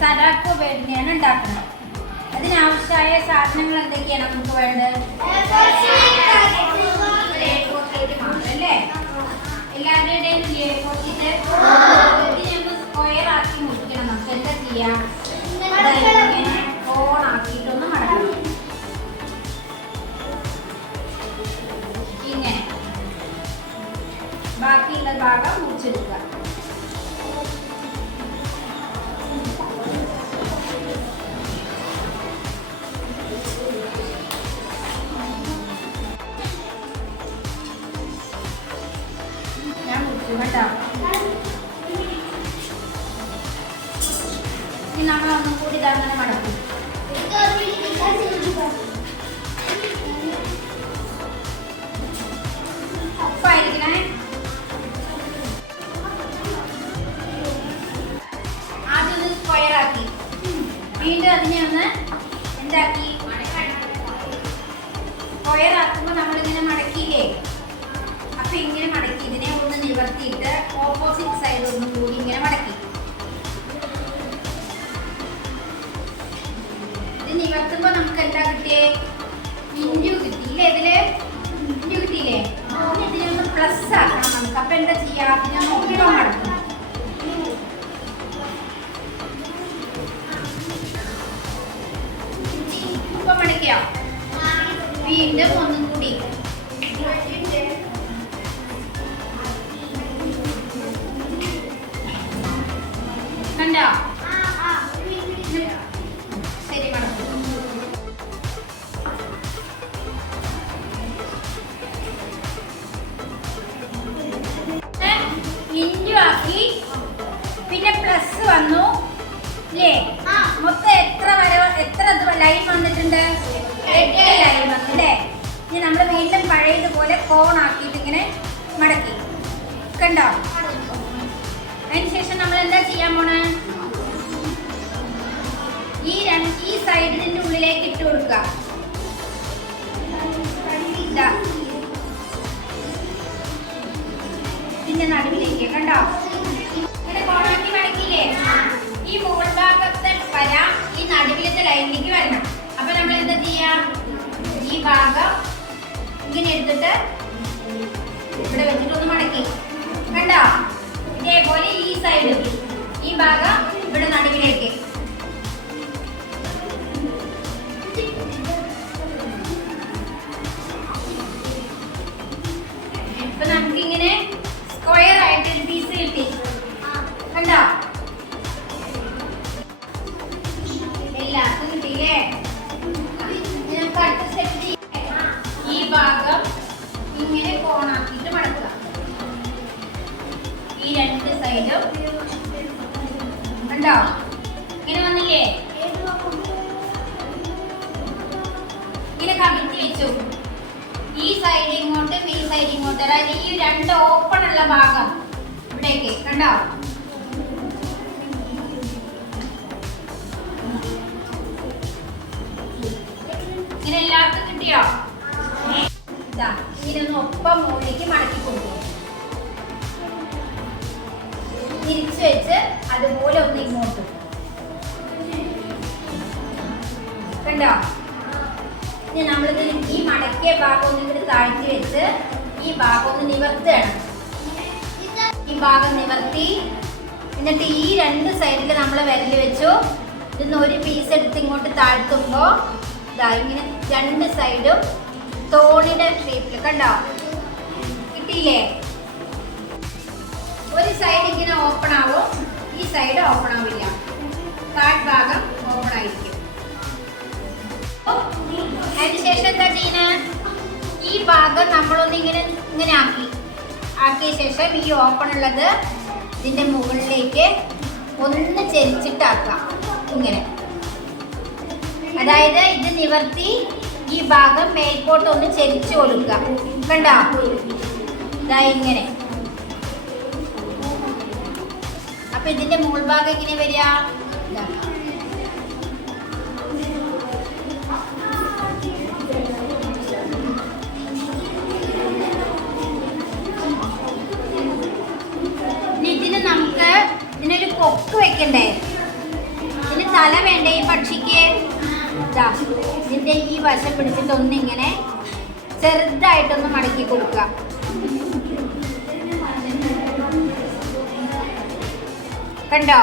സലാക്കോ ബേഡിനെയാണ് ഉണ്ടാക്കുന്നത്. അതിനാവശ്യമായ സാധനങ്ങൾ എന്തൊക്കെയാണ് നമുക്ക് വേണ്ടത്? ഒരു A4 sheet മാത്രം അല്ലേ എല്ലാവരുടെയും ഇല്ലേ A4 sheet? ഇതിനെ ഒന്ന് സ്ക്വയർ ആക്കി മുറിക്കണം. നമുക്ക് എന്താ ചെയ്യാം? ദാ ഇങ്ങനെ കോണാക്കിയിട്ടൊന്ന് മടക്കണം. ഇങ്ങനെ. ബാക്കിയുള്ള ഭാഗം മുറിച്ചെടുക്കുക. കേട്ടോ. ഇനി നമ്മൾ ഒന്നും കൂടി ഇതങ്ങനെ മടക്കും. ഒപ്പായിരിക്കണേ ആദ്യം ഒന്ന് സ്ക്വയറാക്കി വീണ്ടും അതിനെ ഒന്ന് എന്താക്കി? സ്ക്വയർ ആക്കുമ്പോൾ നമ്മളിങ്ങനെ മടക്കിയില്ലേ? അപ്പൊ ഇങ്ങനെ മടക്കി ഇതിനെ ഒന്ന് നിവർത്തിയിട്ട് ഓപ്പോസിറ്റ് സൈഡ് ഒന്ന് കൂടി ഇങ്ങനെ മടക്കി. ഇത് നിവർത്തുമ്പോ നമുക്ക് എന്താ കിട്ടിയേ? ഇഞ്ചു കിട്ടിയില്ലേ ഇതിൽ? ഇഞ്ചു കിട്ടിയില്ലേ? ഇതിനൊന്ന് പ്ലസ് ആക്കണം നമുക്ക്. അപ്പൊ എന്താ ചെയ്യാ? അതിനെ ഒപ്പം മടക്കും. മടക്കിയോ? വീണ്ടും ഒന്നും കണ്ടോ അതിനുശേഷം നമ്മൾ എന്താ ചെയ്യാൻ പോണേ? ഈ രണ്ട് ഈ സൈഡിന്റെ ഉള്ളിലേക്ക് ഇട്ട് കൊടുക്കുക പിന്നെ നടുവിലേക്ക് കണ്ടോ? ഇങ്ങനെ കോണാക്കിയിട്ട് മടക്കുക. ഈ രണ്ട് സൈഡും കണ്ടോ? ഇങ്ങനെ വന്നില്ലേ? ഇങ്ങനെ കമിഴ്ത്തി വെച്ചു. ഈ സൈഡ് ഇങ്ങോട്ടും ഈ സൈഡ് ഇങ്ങോട്ടും. അതായത് ഈ രണ്ട് ഓപ്പൺ ഉള്ള ഭാഗം ഇവിടേക്ക്. കണ്ടോ? തിരിച്ചു വെച്ച് അതുപോലെ ഒന്ന് ഇങ്ങോട്ട്. കണ്ടോ? ഇനി നമ്മളിത് ഈ മടക്കിയ ഭാഗം ഒന്ന് ഇങ്ങോട്ട് താഴ്ത്തി വെച്ച് ഈ ഭാഗം ഒന്ന് നിവർത്തുകയാണ് ഈ ഭാഗം നിവർത്തി. എന്നിട്ട് ഈ രണ്ട് സൈഡിൽ നമ്മൾ വിരൽ വെച്ചു. ഇതിന്ന് ഒരു പീസ് എടുത്ത് ഇങ്ങോട്ട് താഴ്ത്തുമ്പോൾ ഇതാ ഇങ്ങനെ രണ്ട് സൈഡും തോണിയുടെ ഷേപ്പിൽ കണ്ടോ? കിട്ടിയില്ലേ? ഒരു സൈഡ് ഇങ്ങനെ ഓപ്പൺ ആവും? ഈ സൈഡ് ഓപ്പൺ ആവില്ല. താഴ് ഭാഗം ഓപ്പൺ ആയിരിക്കും. അതിനുശേഷം എന്താ ചെയ്യുന്നത് ഈ ഭാഗം നമ്മളൊന്ന് ഇങ്ങനെ ഇങ്ങനെ ആക്കി. ആക്കിയ ശേഷം ഈ ഓപ്പൺ ഉള്ളത് ഇതിന്റെ മുകളിലേക്ക് ഒന്ന് ചെരിച്ചിട്ടാക്കാം ഇങ്ങനെ. അതായത് ഇത് നിവർത്തി ഈ ഭാഗം മേൽപോട്ട് ഒന്ന് ചെരിച്ചു കൊടുക്കുക. കണ്ടോ? ഇതാ ഇങ്ങനെ. അപ്പൊ ഇതിന്റെ മുകൾ ഭാഗം എങ്ങനെ വരിക? ഇതിന് നമുക്ക് ഇതിനൊരു കൊക്ക് വെക്കണ്ടേ? തല വേണ്ടേ ഈ പക്ഷിക്ക്? ഇതാ. ഇതിന്റെ ഈ വശം പിടിച്ചിട്ട് ഒന്നിങ്ങനെ ചെറുതായിട്ടൊന്ന് മടക്കി കൊടുക്കുക. കണ്ടോ?